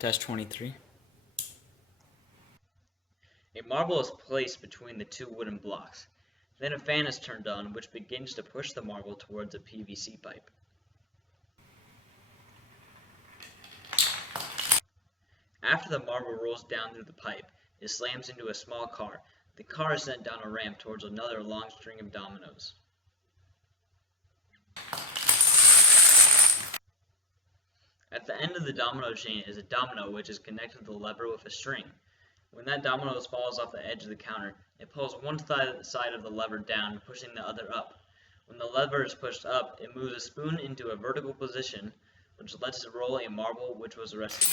Test 23. A marble is placed between the two wooden blocks. Then a fan is turned on, which begins to push the marble towards a PVC pipe. After the marble rolls down through the pipe, it slams into a small car. The car is sent down a ramp towards another long string of dominoes. At the end of the domino chain is a domino which is connected to the lever with a string. When that domino falls off the edge of the counter, it pulls one side of the lever down, pushing the other up. When the lever is pushed up, it moves a spoon into a vertical position, which lets it roll a marble which was resting.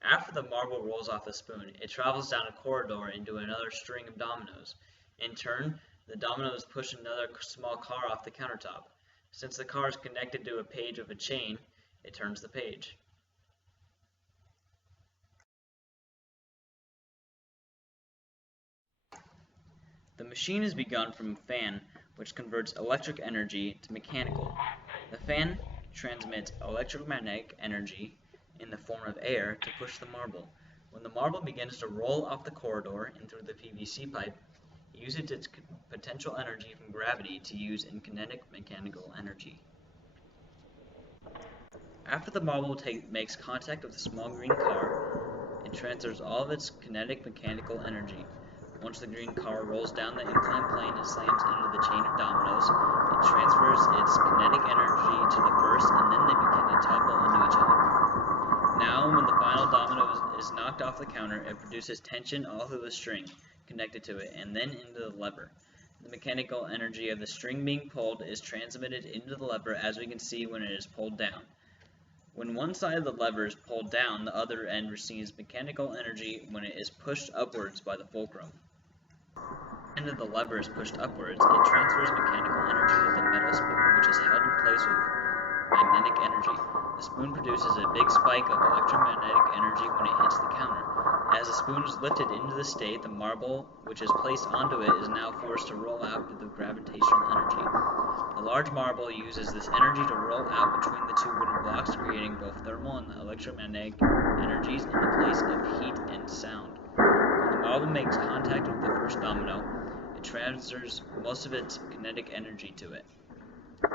After the marble rolls off the spoon, it travels down a corridor into another string of dominoes. In turn, the dominoes push another small car off the countertop. Since the car is connected to a page of a chain, it turns the page. The machine is begun from a fan which converts electric energy to mechanical. The fan transmits electromagnetic energy in the form of air to push the marble. When the marble begins to roll off the corridor and through the PVC pipe, it uses its potential energy from gravity to use in kinetic mechanical energy. After the marble makes contact with the small green car, it transfers all of its kinetic mechanical energy. Once the green car rolls down the inclined plane and slams into the chain of dominoes, it transfers its kinetic energy to the first, and then they begin to topple into each other. Now, when the final domino is knocked off the counter, it produces tension all through the string connected to it, and then into the lever. The mechanical energy of the string being pulled is transmitted into the lever, as we can see when it is pulled down. When one side of the lever is pulled down, the other end receives mechanical energy when it is pushed upwards by the fulcrum. When the end of the lever is pushed upwards, it transfers mechanical energy to the metal spoon, which is held in place with magnetic energy. The spoon produces a big spike of electromagnetic energy when it hits the counter. As the spoon is lifted into the state, the marble which is placed onto it is now forced to roll out due to gravitational energy. A large marble uses this energy to roll out between the two wooden blocks, creating both thermal and electromagnetic energies in the place of heat and sound. When the marble makes contact with the first domino, it transfers most of its kinetic energy to it.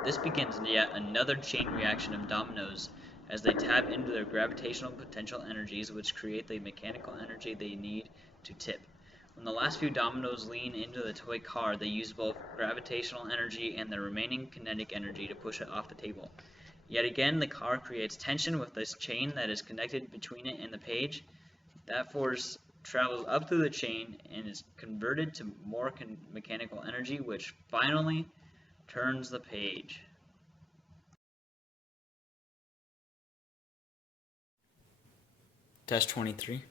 This begins yet another chain reaction of dominoes as they tap into their gravitational potential energies, which create the mechanical energy they need to tip. When the last few dominoes lean into the toy car, they use both gravitational energy and the remaining kinetic energy to push it off the table. Yet again, the car creates tension with this chain that is connected between it and the page. That force travels up through the chain and is converted to more mechanical energy, which finally turns the page. Test 23.